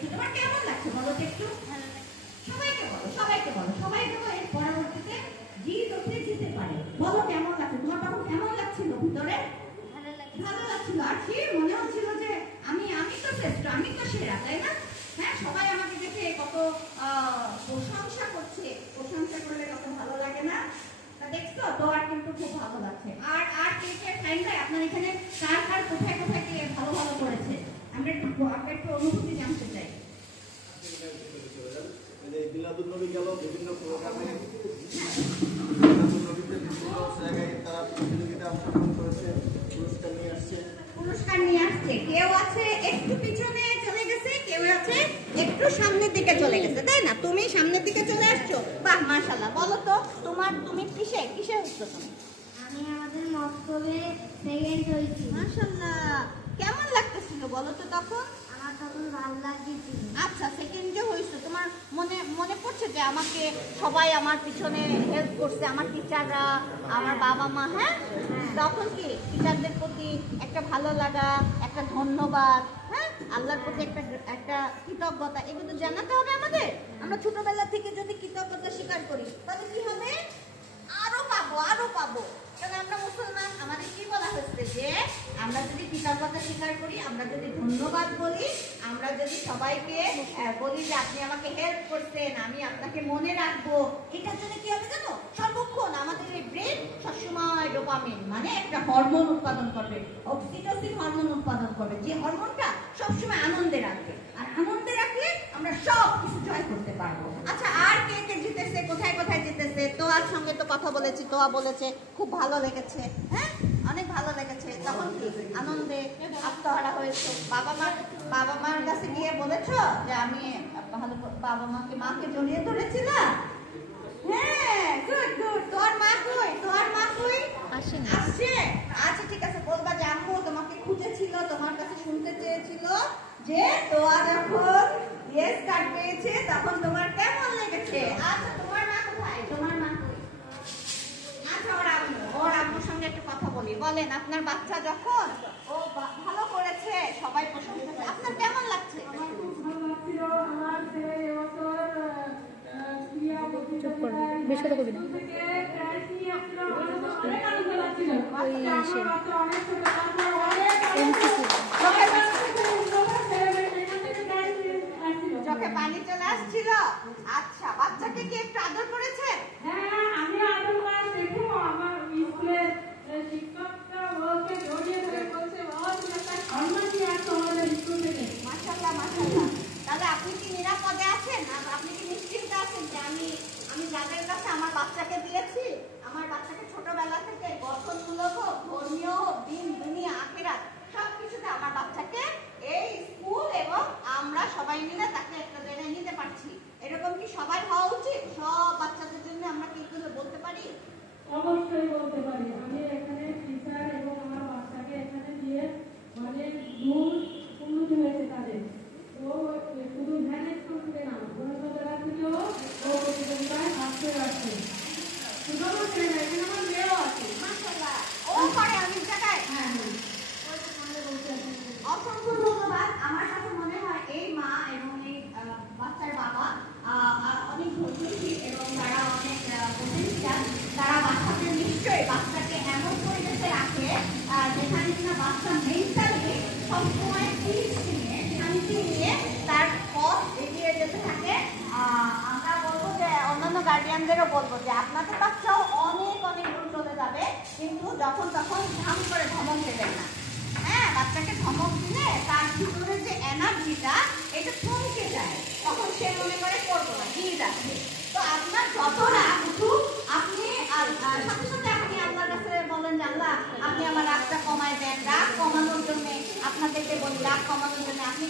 দেখছি। তোমার কেমন লাগছে বলো তো একটু? সবাইকে বলো, সবাইকে বলো, সবাইকে বলো। এর পরবর্তীতে জিত অবধি যেতে পারে। বলো কেমন লাগছে তোমার? তখন কেমন লাগছিল ভিতরে? ভালো লাগছিল। আর কি মনে হচ্ছিল যে আমি তো শ্রেষ্ঠ, আমি তো সেরা, তাই না? হ্যাঁ, সবাই আমাকে দেখে কত প্রশংসা করছে। প্রশংসা করলে কত ভালো লাগে না? দেখছো তো? আর কিন্তু খুব ভালো লাগছে। আর আর কে কে ফাইন ভাই আপনার এখানে কার কার কোথায় কোথায় কে ভালো ভালো করেছে? আমরা একটু অনুভূতি জানতে চাই। মিলাদুন নবী গেল বিভিন্ন প্রোগ্রামে, মিলাদুন নবীতে বিভিন্ন জায়গায় তারা প্রতিযোগিতায় অংশগ্রহণ করেছে, পুরস্কার নিয়ে আসছে। পুরস্কার নিয়ে আসছে। কেউ আছে একটু পিছনে চলে গেছে, কেউ আছে একটু সামনের দিকে চলে গেছে, তাই না? তুমি সামনের দিকে চলে আসছো। বাহ, মাশাআল্লাহ। বলো তো তুমি কিসে হচ্ছো তুমি? আমি আমাদের মক্তবে সেকেন্ড হয়েছি। মাশাআল্লাহ। কেমন লাগতেছিল বলো তো তখন? আমার তখন ভালো লাগছিল। আচ্ছা, সেকেন্ড যে হইছো, তোমার মনে পড়ছে যে আমাকে সবাই আমার পিছনে হেল্প করছে, আমার টিচাররা, আমার বাবা মা? হ্যাঁ, তখন কি টিচারদের প্রতি একটা ভালো লাগা, একটা ধন্যবাদ, হ্যাঁ, আল্লাহর প্রতি একটা কৃতজ্ঞতা, এগুলো জানাতে হবে আমাদের। আমরা ছোটবেলা থেকে যদি কৃতজ্ঞতা স্বীকার করি তাহলে কি হবে? আরো পাবো। কারণ আমরা মুসলমান, আমাদের কি বলা হচ্ছে যে আমরা যদি কৃতজ্ঞতা স্বীকার করি, আমরা যদি ধন্যবাদ বলি, আমরা যদি সবাইকে বলি যে আপনি আমাকে হেল্প করছেন, আমি আপনাকে মনে রাখবো, এটার জন্য কি হবে জানো? সর্বক্ষণ আমাদের এই ব্রেন সবসময় ডোপামিন মানে একটা হরমোন উৎপাদন করবে, অক্সিটোসিন হরমোন উৎপাদন করবে, যে হরমোনটা সবসময় আনন্দে রাখবে। আর আনন্দে রাখলে আমরা সব কিছু জয় করতে পারবো। আচ্ছা, আর কে কে জিতেছে, কোথায় কোথায় জিতেছে? তোয়ার সঙ্গে তো কথা বলেছি, তোয়া বলেছে খুব ভালো লেগেছে। হ্যাঁ, অনেক ভালো লেগেছে। তখন কি আনন্দে আত্মহারা হয়েছে? বাবা মার কাছে গিয়ে বলেছো যে আমি ভালো, মাকে জড়িয়ে ধরেছিলাম? হ্যাঁ, গুড। তোর মা কই? আসছে। আচ্ছা, ঠিক আছে, বলবা যে আম্মু তোমাকে খুঁজেছিল, তোমার কাছে শুনতে চেয়েছিল যে তোয়া যখন ইয়েস কার্ড পেয়েছে তখন তোমার কেমন লেগেছে। আচ্ছা, তোমার মা কোথায়? আচ্ছা, ওর আম্মুর সঙ্গে একটু কথা বলি। বলেন, আপনার বাচ্চা যখন ও ভালো করেছে, সবাই প্রশংসা করে, আপনার কেমন লাগছে? আমার খুব ভালো লাগছিল। আমার ছেলে এবছর ক্রিয়া বেশি কবি না থেকে প্রাইজ নিয়ে আসছিল। আমার কাছে অনেক আনন্দ লাগছিল। আমার বাচ্চা অনেক ছোট, তারপর অনেক চোখে পানি চলে আসছিল। আচ্ছা, বাচ্চাকে কি একটু আদর করেছেন? হ্যাঁ, আমি আদর করা দেখো আমার স্কুলের শিক্ষকরা ওকে জড়িয়ে ধরে বলছে, বাবা তুমি একটা সম্মান নিয়ে আসছো আমাদের স্কুল থেকে। মাশাআল্লাহ। তাহলে আপনি কি নিরাপদে আছেন? আর আপনি কি নিশ্চিন্ত আছেন যে আমি যাদের কাছে আমার বাচ্চাকে দিয়েছি, আমার বাচ্চাকে ছোটবেলা থেকে গঠনমূলক হোক, ধর্মীয় হোক, দিন দুনিয়া আখিরাত সবকিছুতে আমার বাচ্চাকে এই স্কুল এবং আমরা সবাই মিলে তাকে একটা জায়গায় নিতে পারছি। এরকম কি সবাই হওয়া উচিত? সব বাচ্চাদের জন্য আমরা কি করে বলতে পারি? অবশ্যই বলতে পারি। আমি এখানে টিচার এবং আমার বাচ্চাকে এখানে দিয়ে অনেক দূর উন্নতি হয়েছে তাদের। তো শুধু ভ্যান স্কুল থেকে না, অন্য জায়গা থেকেও ও প্রতিযোগিতায় আসতে পারছে। শুধু আমার ছেলে না, এখানে আমার মেয়েও আছে। মাশাআল্লাহ। ও করে অনেক জায়গায়। হ্যাঁ, অসংখ্য ধন্যবাদ। আমার কাছে মনে হয় এই মা এবং এই বাচ্চার বাবা অনেক ধৈর্যশীল এবং তারা অনেক পটেনশিয়াল। তারা বাচ্চাকে এমন পরিবেশে রাখে যেখানে কিনা বাচ্চা মেন্টালি সবসময় পিস নিয়ে, শান্তি নিয়ে তার পথ এগিয়ে যেতে থাকে। আমরা বলবো যে অন্যান্য গার্ডিয়ানদেরও বলবো যে আপনাদের বাচ্চাও অনেক দূর চলে যাবে, কিন্তু যখন তখন ধাম করে ধমক দেবেন না। হ্যাঁ, বাচ্চাকে ধমক দিলে তার ভিতরে যে এনার্জিটা এটা থমকে যায়, তখন সে মনে করে করবো না, দিয়ে যাচ্ছে। তো আপনার যত রাগ উঠুক, আপনি সাথে সাথে আপনি আল্লাহর কাছে বলেন যে আল্লাহ আপনি আমার রাগটা কমায় দেন। রাগ কমানোর জন্য আপনাদেরকে বলি, রাগ কমানোর জন্য আপনি